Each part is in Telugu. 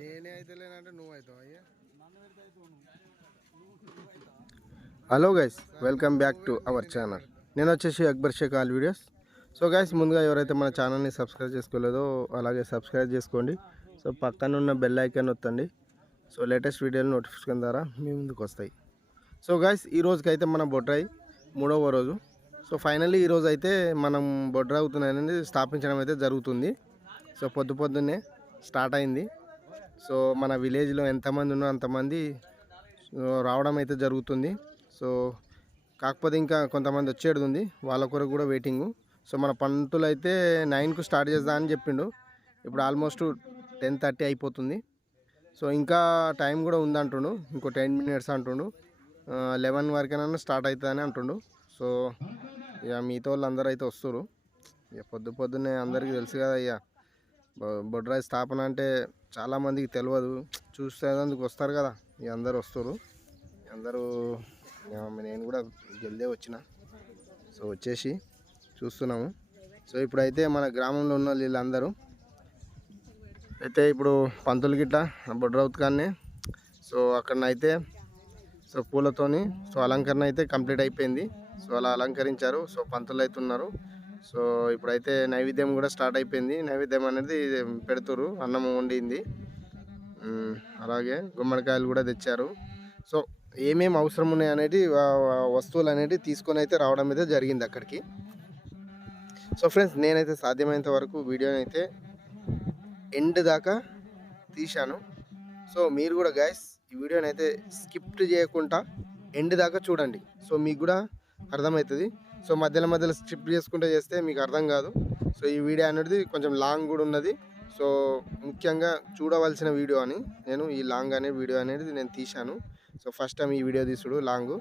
నేనే అయితే లేనంటే నువ్వు అవుతావు అయ్యా. Hello guys, welcome back to our channel. నేను వచ్చేసి Akbar Shaik all videos. So guys, ముందుగా ఎవరైతే మన ఛానల్ని సబ్స్క్రైబ్ చేసుకోలేదో అలాగే సబ్స్క్రైబ్ చేసుకోండి. సో పక్కన ఉన్న బెల్ ఐకాన్ వత్తండి. సో లేటెస్ట్ వీడియోలు నోటిఫికేషన్ ద్వారా మీ ముందుకు వస్తాయి. సో గైస్, ఈ రోజుకైతే మన బొడ్రాయి 3వ రోజు. సో ఫైనల్లీ ఈరోజు అయితే మనం బొడ్రాయి అవుతున్నాయని స్థాపించడం అయితే జరుగుతుంది. సో పొద్దున్నే స్టార్ట్ అయింది. సో మన విలేజ్లో ఎంతమంది ఉన్నారో అంతమంది రావడం అయితే జరుగుతుంది. సో కాకపోతే ఇంకా కొంతమంది వచ్చేది ఉంది, వాళ్ళ కొరకు కూడా వెయిటింగు. సో మన పంతులు అయితే 9కు స్టార్ట్ చేద్దాం అని చెప్పిండు. ఇప్పుడు ఆల్మోస్ట్ 10:30 అయిపోతుంది. సో ఇంకా టైం కూడా ఉంది అంటుండు, ఇంకో 10 minutes అంటుండు. 11 వరకైనా స్టార్ట్ అవుతుందని అంటుండు. సో ఇక మిగతా వాళ్ళు అందరూ అయితే వస్తారు. ఇక పొద్దున్నే అందరికీ తెలుసు కదా, ఇక బొడ్రాయి స్థాపన అంటే చాలామందికి తెలియదు. చూసేందుకు వస్తారు కదా, ఇక అందరు వస్తారు. అందరూ నేను కూడా జల్దే వచ్చిన. సో వచ్చేసి చూస్తున్నాము. సో ఇప్పుడైతే మన గ్రామంలో ఉన్న వీళ్ళందరూ అయితే ఇప్పుడు పంతులు గిట్ల బొడ్రావుత్ కానీ సో అక్కడనైతే సో పూలతోని సో అలంకరణ అయితే కంప్లీట్ అయిపోయింది. సో అలా అలంకరించారు. సో పంతులు అయితే ఉన్నారు. సో ఇప్పుడైతే నైవేద్యం కూడా స్టార్ట్ అయిపోయింది. నైవేద్యం అనేది పెడుతురు, అన్నం వండింది, అలాగే గుమ్మడికాయలు కూడా తెచ్చారు. సో ఏమేమి అవసరం ఉన్నాయి అనేది వస్తువులు అనేవి తీసుకొని అయితే రావడం అయితే జరిగింది అక్కడికి. సో ఫ్రెండ్స్, నేనైతే సాధ్యమైనంత వరకు వీడియోని అయితే ఎండ్ దాకా తీశాను. సో మీరు కూడా గైస్ ఈ వీడియోని అయితే స్కిప్ చేయకుండా ఎండ్ దాకా చూడండి. సో మీకు కూడా అర్థమవుతుంది. సో మధ్యలో స్కిప్ చేసుకుంటే చేస్తే మీకు అర్థం కాదు. సో ఈ వీడియో అనేది కొంచెం లాంగ్ కూడా ఉన్నది. సో ముఖ్యంగా చూడవలసిన వీడియో అని నేను ఈ లాంగ్ అనే వీడియో అనేది నేను తీశాను. సో ఫస్ట్ టైం ఈ వీడియో తీసుడు లాంగ్.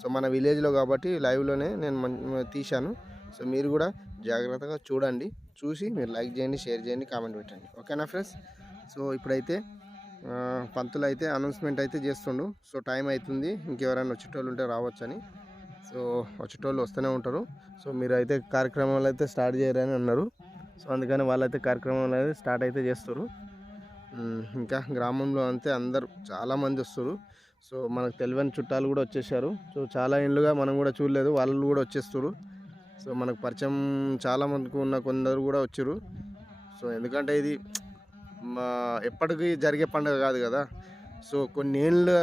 సో మన విలేజ్లో కాబట్టి లైవ్లోనే నేను తీశాను. సో మీరు కూడా జాగ్రత్తగా చూడండి. చూసి మీరు లైక్ చేయండి, షేర్ చేయండి, కామెంట్ పెట్టండి. ఓకేనా ఫ్రెండ్స్? సో ఇప్పుడైతే పంతులు అయితే అనౌన్స్మెంట్ అయితే చేస్తుండు. సో టైం అవుతుంది, ఇంకెవరైనా వచ్చేటోళ్ళు ఉంటే రావచ్చని. సో వచ్చేటోళ్ళు వస్తూనే ఉంటారు. సో మీరు అయితే కార్యక్రమాలు అయితే స్టార్ట్ చేయరని అన్నారు. సో అందుకని వాళ్ళైతే కార్యక్రమాలు అయితే స్టార్ట్ అయితే చేస్తారు. ఇంకా గ్రామంలో అంతే అందరూ చాలామంది వస్తారు. సో మనకు తెలియని చుట్టాలు కూడా వచ్చేసారు. సో చాలా ఏళ్ళుగా మనం కూడా చూడలేదు, వాళ్ళు కూడా వచ్చేస్తారు. సో మనకు పరిచయం చాలామందికి ఉన్న కొందరు కూడా వచ్చారు. సో ఎందుకంటే ఇది ఎప్పటికీ జరిగే పండుగ కాదు కదా. సో కొన్ని ఏళ్ళు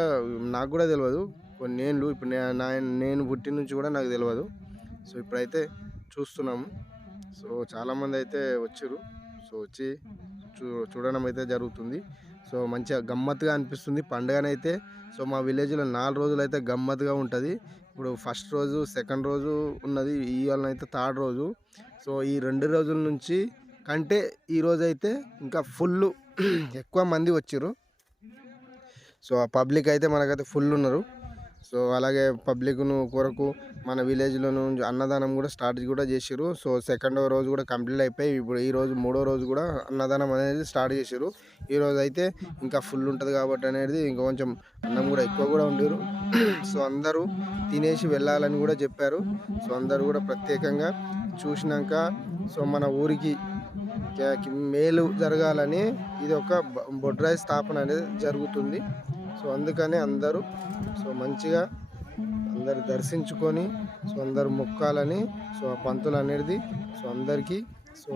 నాకు కూడా తెలియదు, కొన్ని ఏళ్ళు ఇప్పుడు నేను పుట్టిన నుంచి కూడా నాకు తెలియదు. సో ఇప్పుడైతే చూస్తున్నాము. సో చాలామంది అయితే వచ్చారు. సో వచ్చి చూడడం అయితే జరుగుతుంది. సో మంచిగా గమ్మత్తుగా అనిపిస్తుంది పండుగనైతే. సో మా విలేజ్లో 4 రోజులు అయితే గమ్మత్తుగా ఉంటుంది. ఇప్పుడు ఫస్ట్ రోజు, సెకండ్ రోజు ఉన్నది, ఇవాళనైతే థర్డ్ రోజు. సో ఈ 2 రోజుల నుంచి కంటే ఈరోజు అయితే ఇంకా ఫుల్ ఎక్కువ మంది వచ్చారు. సో ఆ పబ్లిక్ అయితే మనకైతే ఫుల్ ఉన్నారు. సో అలాగే పబ్లిక్ను కొరకు మన విలేజ్లోను అన్నదానం కూడా స్టార్ట్ కూడా చేసారు. సో సెకండ్ రోజు కూడా కంప్లీట్ అయిపోయి ఇప్పుడు ఈరోజు 3వ రోజు కూడా అన్నదానం అనేది స్టార్ట్ చేశారు. ఈరోజు అయితే ఇంకా ఫుల్ ఉంటుంది కాబట్టి అనేది ఇంకా కొంచెం అన్నం కూడా ఎక్కువ కూడా ఉండేరు. సో అందరూ తినేసి వెళ్ళాలని కూడా చెప్పారు. సో అందరూ కూడా ప్రత్యేకంగా చూసినాక సో మన ఊరికి మేలు జరగాలని ఇది ఒక బొడ్రాయి స్థాపన అనేది జరుగుతుంది. సో అందుకని అందరూ సో మంచిగా అందరు దర్శించుకొని సో అందరు మొక్కాలని సో ఆ పంతులు అనేది సో అందరికీ సో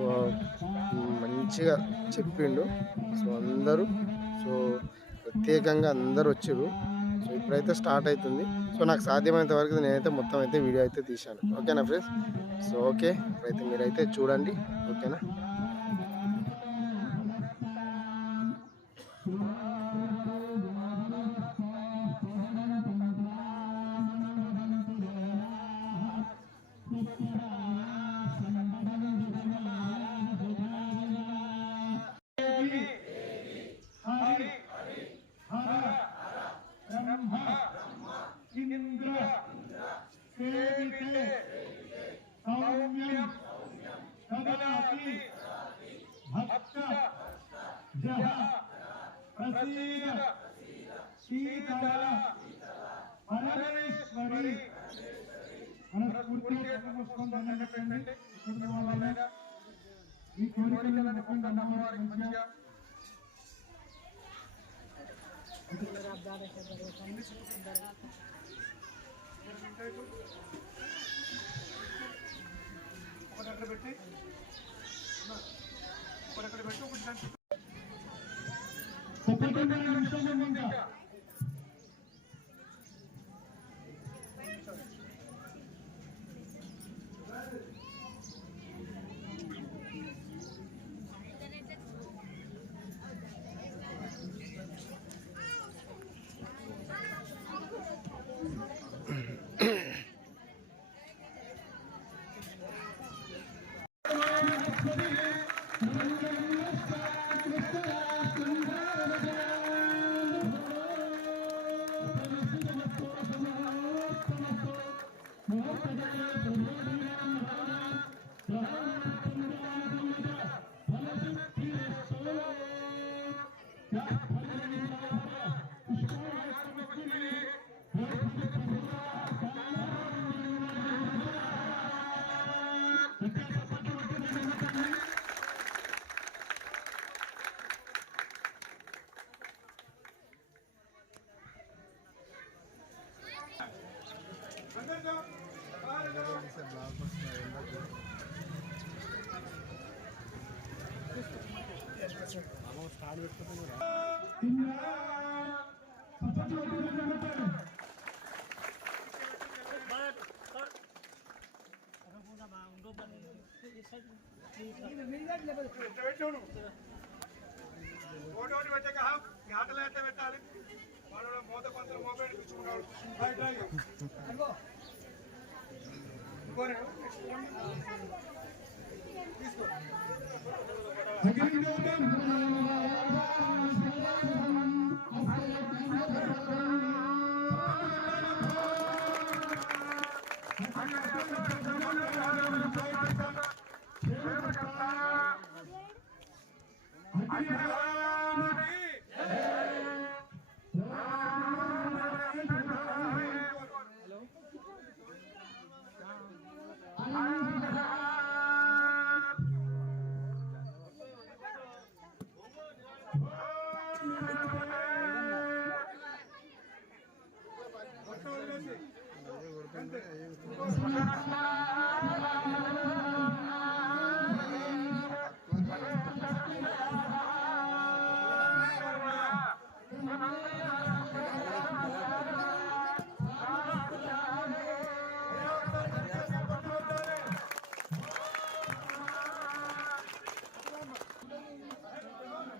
మంచిగా చెప్పిండు. సో అందరూ సో ప్రత్యేకంగా అందరు వచ్చారు. సో ఇప్పుడైతే స్టార్ట్ అవుతుంది. సో నాకు సాధ్యమైనంత వరకు నేనైతే మొత్తం అయితే వీడియో అయితే తీశాను. ఓకేనా ఫ్రెండ్స్? సో ఓకే, ఇప్పుడైతే మీరైతే చూడండి. ఓకేనా? ఒకటి పెట్టి ఓటోటి పెట్టాక ఆటలు అయితే పెట్టాలి వాళ్ళు మోత కొంత మోపేడు పిచ్చుకున్నాడు తీసుకో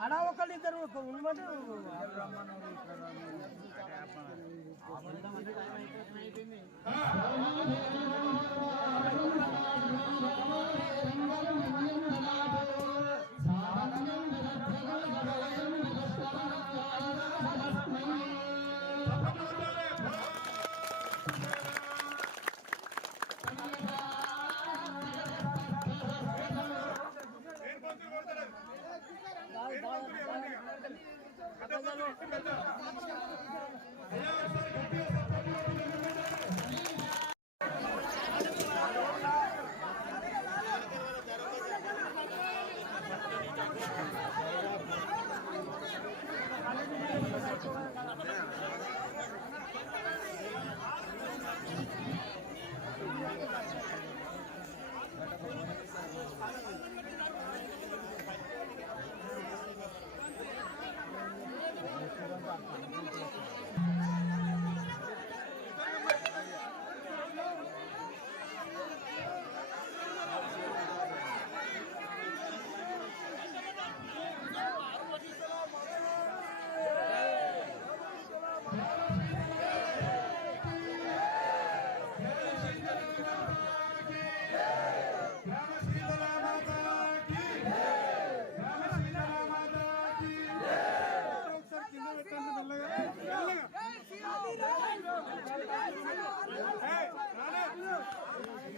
అలా ఒకళ్ళిద్దరు ఉండమంటే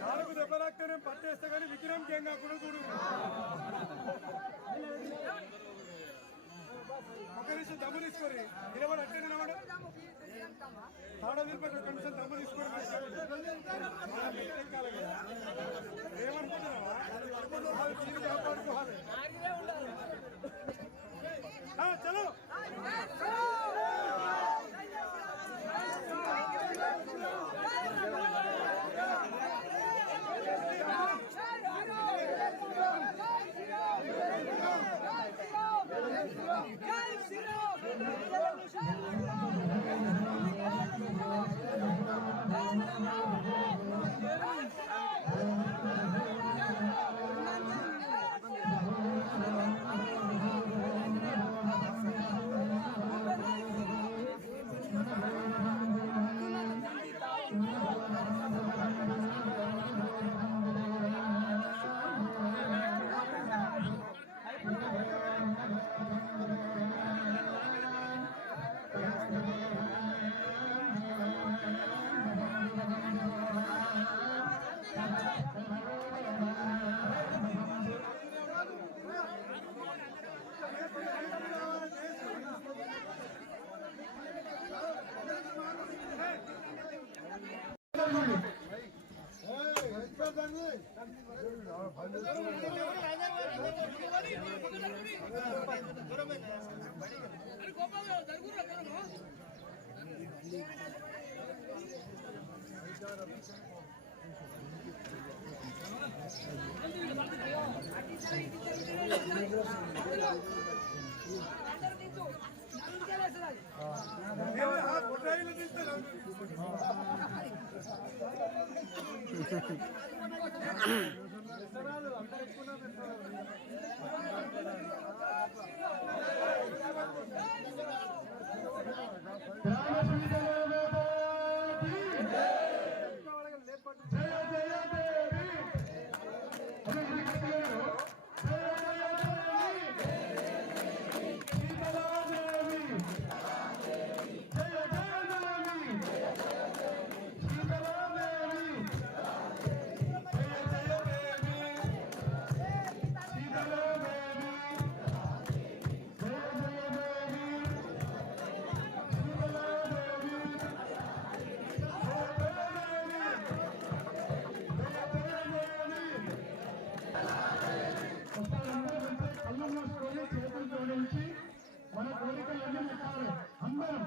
నాలుగు దెబ్బలాక్తేనే పట్టేస్తే కానీ విక్రమ్ కేం కాకుండా చూడు ఒక నిమిషం దమ్ము తీసుకొని నిలబడి అట్టే నిలబడు తాడ నిలబడి ఒక నిమిషం దమ్ము తీసుకొని ఏమనుకుంటున్నావా కాపాడుకోవాలి చలో మన కోరికలన్నీ పెట్టాలి అందరం.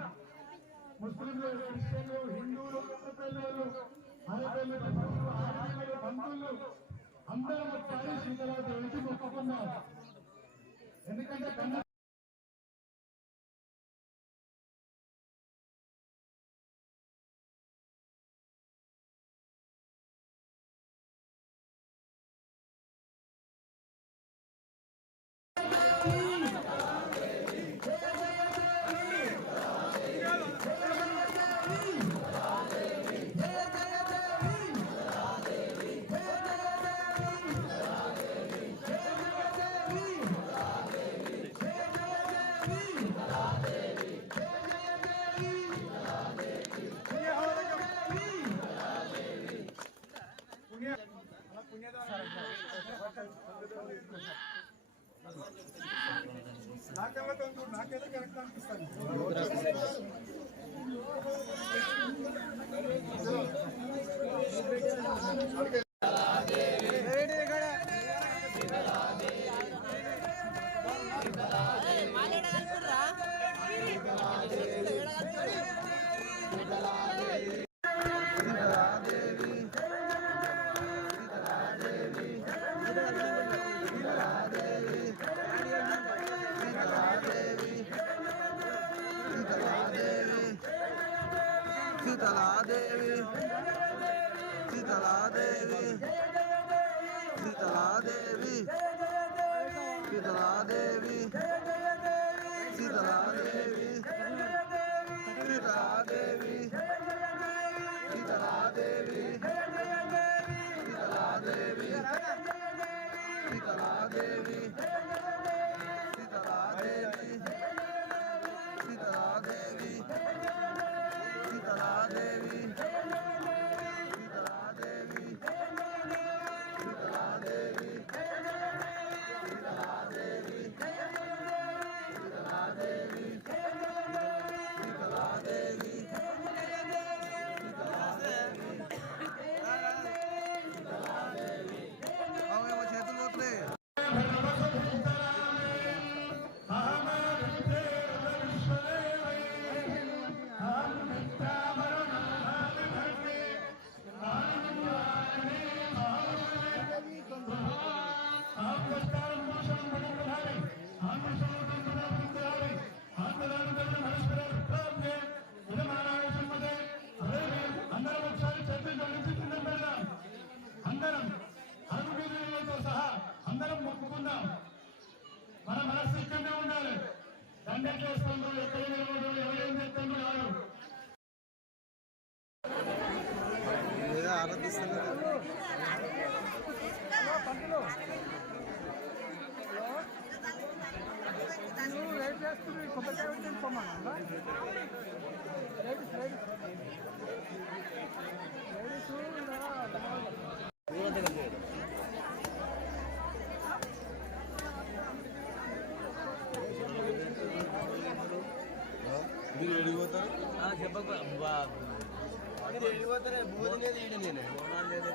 ముస్లింలు, క్రిస్టియన్లు, హిందువులు, పెద్దలు, ఆడపిల్లలు, ఆడపిల్లలు, బంధువులు అందరం ఒకసారి సీతారాదేవికి మొక్కుకున్నాం. ఎందుకంటే కన్నా నాకేదో కరెక్ట్ అనిపిస్తుంది.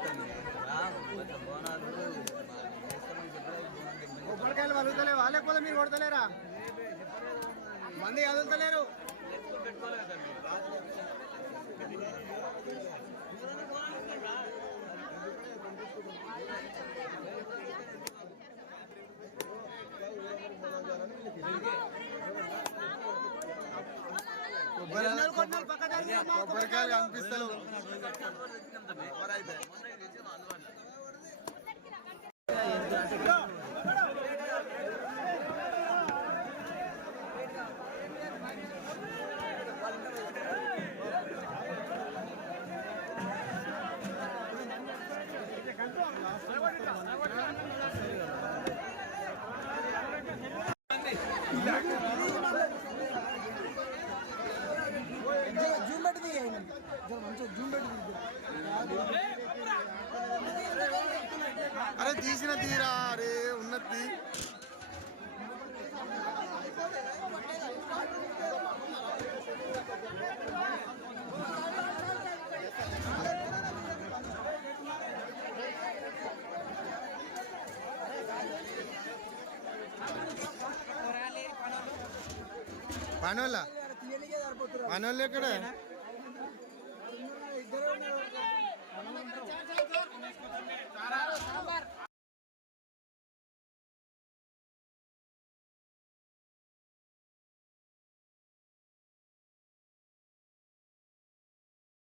చెప్పకపోతే బోనాలు లేకపోతే మీరు కొడతలేరా మంది కదులుతలేరు కొబ్బరికాయలు కనిపిస్తలు అరే తీసిన తీరా అరే ఉన్నది పనోళ్ళ ఎక్కడ